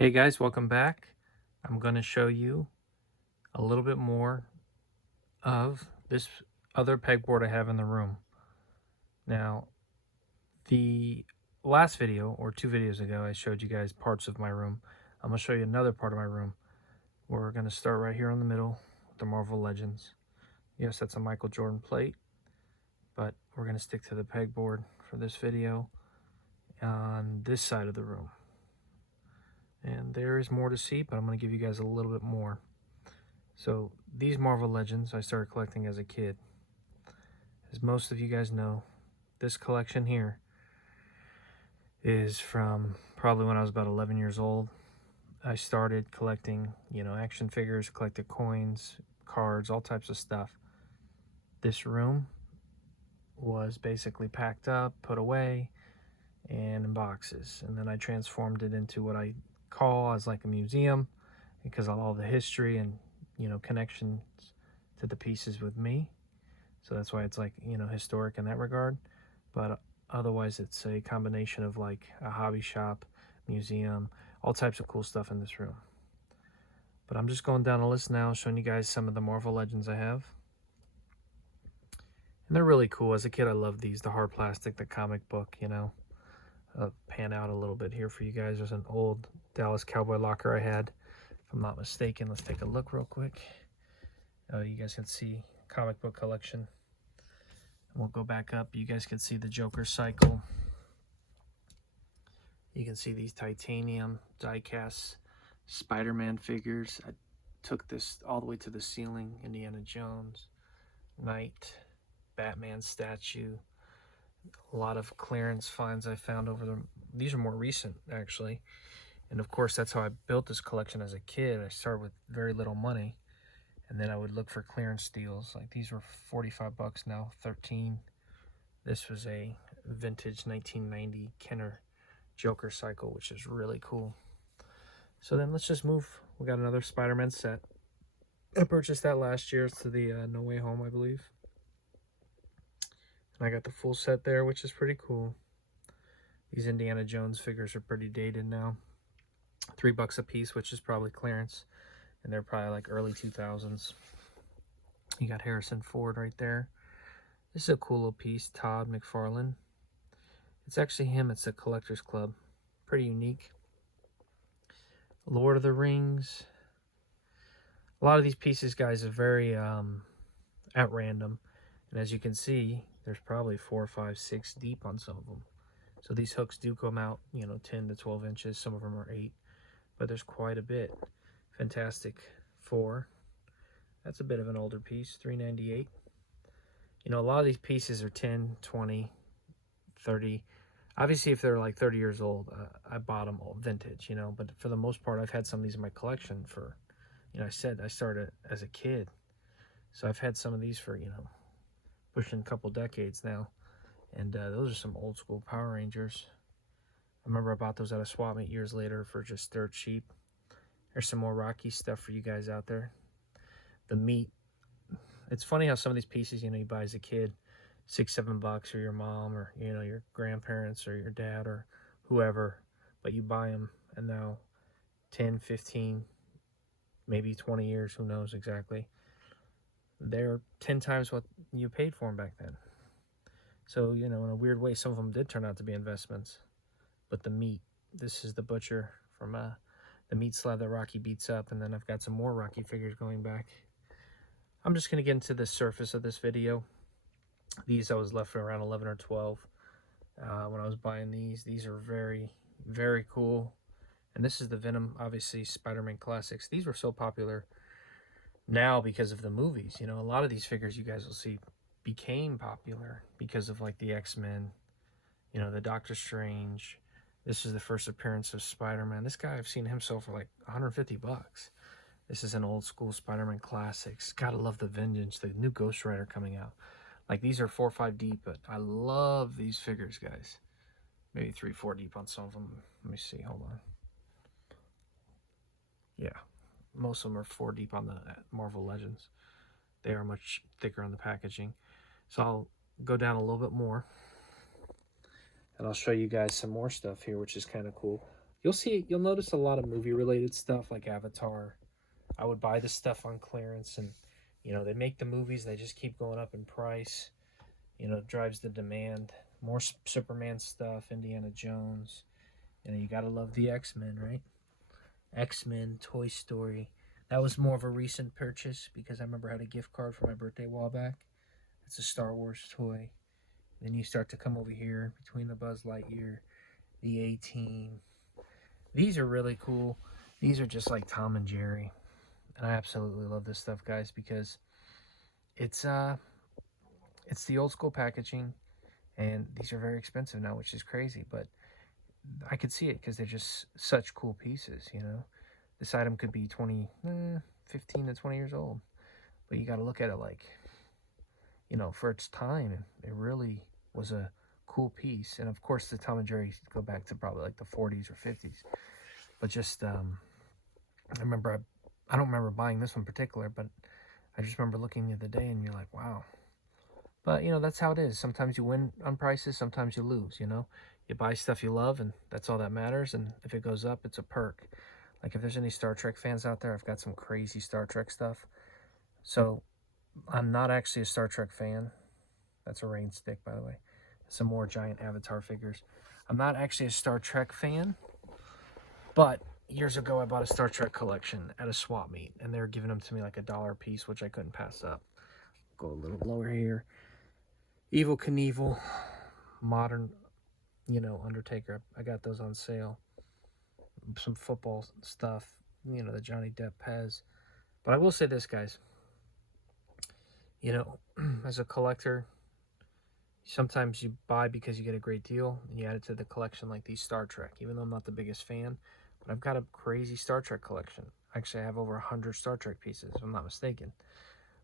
Hey guys, welcome back. I'm going to show you a little bit more of this other pegboard I have in the room. Now, the last video, or 2 videos ago, I showed you guys parts of my room. I'm going to show you another part of my room. We're going to start right here in the middle with the Marvel Legends. Yes, that's a Michael Jordan plate, but we're going to stick to the pegboard for this video on this side of the room. And there is more to see, but I'm going to give you guys a little bit more. So these Marvel Legends I started collecting as a kid. As most of you guys know, this collection here is from probably when I was about 11 years old. I started collecting, action figures, collected coins, cards, all types of stuff. This room was basically packed up, put away, and in boxes. And then I transformed it into what I call as like a museum because of all the history and, connections to the pieces with me. So that's why it's like, historic in that regard. But otherwise, it's a combination of like a hobby shop, museum, all types of cool stuff in this room. But I'm just going down a list now, showing you guys some of the Marvel Legends I have. And they're really cool. As a kid, I loved these, the hard plastic, the comic book, pan out a little bit here for you guys. There's an old Dallas Cowboy locker I had, if I'm not mistaken. Let's take a look real quick. You guys can see comic book collection. We'll go back up. You guys can see the Joker cycle. You can see these titanium die-cast Spider-Man figures. I took this all the way to the ceiling. Indiana Jones, Knight, Batman statue. A lot of clearance finds I found over them. These are more recent, actually. And of course, that's how I built this collection as a kid. I started with very little money. And then I would look for clearance deals. Like these were 45 bucks now, 13. This was a vintage 1990 Kenner Joker cycle, which is really cool. So then let's just move. We got another Spider-Man set. I purchased that last year. It's to the No Way Home, I believe. And I got the full set there, which is pretty cool. These Indiana Jones figures are pretty dated now. $3 a piece, which is probably clearance. And they're probably like early 2000s. You got Harrison Ford right there. This is a cool little piece, Todd McFarlane. It's actually him. It's a collector's club. Pretty unique. Lord of the Rings. A lot of these pieces, guys, are very at random. And as you can see, there's probably 4, 5, 6 deep on some of them. So these hooks do come out, 10 to 12 inches. Some of them are 8. But there's quite a bit. Fantastic Four. That's a bit of an older piece, $3.98. A lot of these pieces are 10, 20, 30. Obviously, if they're like 30 years old, I bought them all vintage, But for the most part, I've had some of these in my collection for, I said I started as a kid. So I've had some of these for, pushing a couple decades now. And those are some old school Power Rangers. I remember I bought those at a swap meet years later for just dirt cheap. There's some more Rocky stuff for you guys out there. The meat. It's funny how some of these pieces, you buy as a kid, $6, $7, or your mom, or your grandparents, or your dad, or whoever, but you buy them, and now 10, 15, maybe 20 years, who knows exactly, they're 10 times what you paid for them back then. So, in a weird way, some of them did turn out to be investments. But the meat, this is the butcher from the meat slab that Rocky beats up, and then I've got some more Rocky figures going back. I'm just going to get into the surface of this video. These I was left for around 11 or 12 when I was buying these. These are very, very cool. And this is the Venom, obviously, Spider-Man Classics. These were so popular now because of the movies. A lot of these figures you guys will see became popular because of like the X-Men, the Doctor Strange. This is the first appearance of Spider-Man. This guy, I've seen him sell for like 150 bucks. This is an old school Spider-Man Classics. Gotta love the vintage, the new Ghost Rider coming out. Like these are 4 or 5 deep, but I love these figures, guys. Maybe 3, 4 deep on some of them. Let me see, hold on. Yeah, most of them are 4 deep on the Marvel Legends. They are much thicker on the packaging. So I'll go down a little bit more. And I'll show you guys some more stuff here, which is kind of cool. you'll notice a lot of movie related stuff like Avatar. I would buy this stuff on clearance, and they make the movies, they just keep going up in price. It drives the demand. More Superman stuff, Indiana Jones. You gotta love the X-Men, right? X-Men, Toy Story. That was more of a recent purchase because I remember I had a gift card for my birthday a while back. It's a Star Wars toy. Then you start to come over here between the Buzz Lightyear, the A-Team. These are really cool. These are just like Tom and Jerry. And I absolutely love this stuff, guys, because it's the old school packaging, and these are very expensive now, which is crazy, but I could see it because they're just such cool pieces. This item could be 15 to 20 years old, but you got to look at it like, for its time, it really was a cool piece. And of course, the Tom and Jerry go back to probably like the 40s or 50s. But just, I don't remember buying this one in particular, but I just remember looking the other day and you're like, wow. But, that's how it is. Sometimes you win on prices, sometimes you lose, You buy stuff you love, and that's all that matters. And if it goes up, it's a perk. Like, if there's any Star Trek fans out there, I've got some crazy Star Trek stuff. So, I'm not actually a Star Trek fan. That's a rain stick, by the way. Some more giant Avatar figures. I'm not actually a Star Trek fan, but years ago I bought a Star Trek collection at a swap meet, and they were giving them to me like $1 a piece, which I couldn't pass up. Go a little lower here. Evel Knievel, modern, Undertaker. I got those on sale. Some football stuff, the Johnny Depp Pez. But I will say this, guys. As a collector, sometimes you buy because you get a great deal and you add it to the collection, like these Star Trek. Even though I'm not the biggest fan, but I've got a crazy Star Trek collection. Actually, I have over 100 Star Trek pieces, if I'm not mistaken.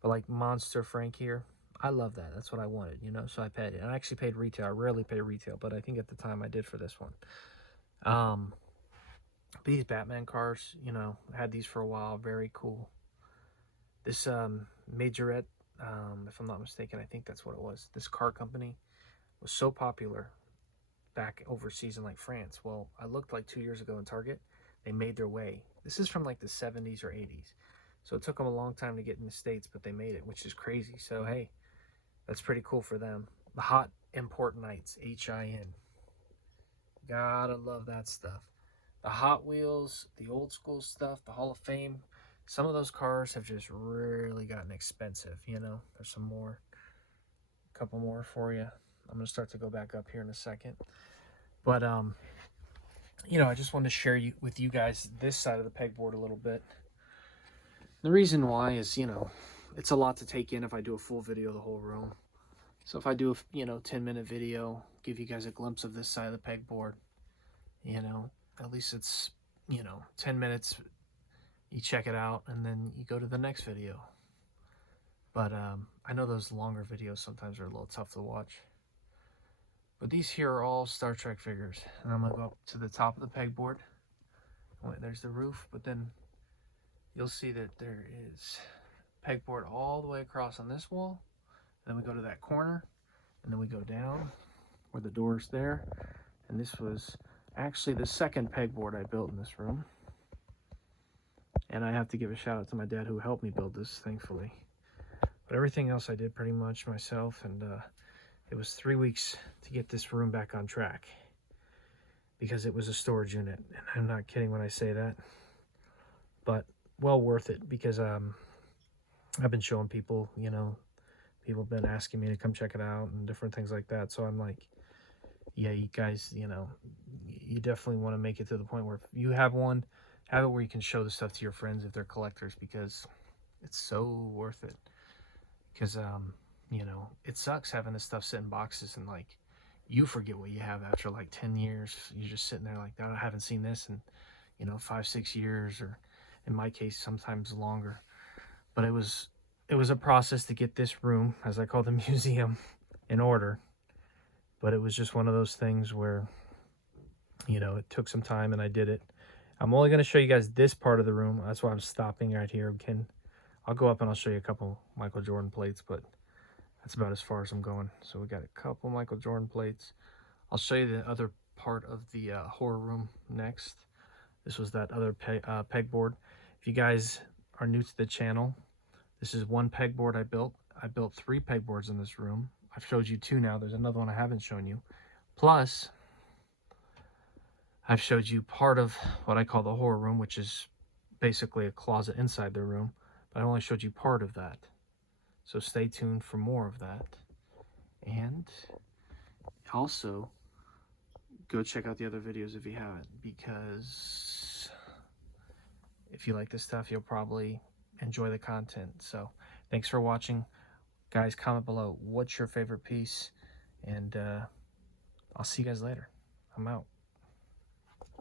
But like Monster Frank here, I love that. That's what I wanted, so I paid it. And I actually paid retail. I rarely pay retail, but I think at the time I did for this one. These Batman cars, I had these for a while. Very cool. This Majorette, if I'm not mistaken, I think that's what it was. This car company was so popular back overseas in like France. Well, I looked like 2 years ago in Target. They made their way. This is from like the 70s or 80s. So it took them a long time to get in the States, but they made it, which is crazy. So, hey, that's pretty cool for them. The Hot Import Knights, HIN. Gotta love that stuff. The Hot Wheels, the old school stuff, the Hall of Fame. Some of those cars have just really gotten expensive, There's some more. A couple more for you. I'm going to start to go back up here in a second. But, I just wanted to share with you guys this side of the pegboard a little bit. The reason why is, it's a lot to take in if I do a full video of the whole room. So if I do a, 10-minute video, give you guys a glimpse of this side of the pegboard, at least it's, 10 minutes, you check it out, and then you go to the next video. But I know those longer videos sometimes are a little tough to watch. But these here are all Star Trek figures. And I'm going to go up to the top of the pegboard. Wait, there's the roof, but then you'll see that there is pegboard all the way across on this wall. Then we go to that corner, and then we go down where the door's there. And this was actually the second pegboard I built in this room. And I have to give a shout out to my dad who helped me build this, thankfully. But everything else I did pretty much myself, and it was 3 weeks to get this room back on track because it was a storage unit, and I'm not kidding when I say that. But well worth it because I've been showing people, people have been asking me to come check it out and different things like that. So I'm like, yeah, you guys, you definitely want to make it to the point where if you have one, have it where you can show the stuff to your friends if they're collectors, because it's so worth it. Because it sucks having this stuff sit in boxes and like you forget what you have after like 10 years. You're just sitting there like, I haven't seen this in 5-6 years, or in my case sometimes longer. But it was a process to get this room, as I call the museum, in order. But it was just one of those things where it took some time and I did it. I'm only going to show you guys this part of the room. That's why I'm stopping right here. I'll go up and I'll show you a couple Michael Jordan plates, but that's about as far as I'm going. So we got a couple Michael Jordan plates. I'll show you the other part of the horror room next. This was that other pegboard. If you guys are new to the channel, this is one pegboard I built. I built 3 pegboards in this room. I've showed you 2 now. There's another one I haven't shown you. Plus, I've showed you part of what I call the horror room, which is basically a closet inside the room. But I only showed you part of that. So stay tuned for more of that. And also, go check out the other videos if you haven't, because if you like this stuff, you'll probably enjoy the content. So thanks for watching. Guys, comment below what's your favorite piece, and I'll see you guys later. I'm out.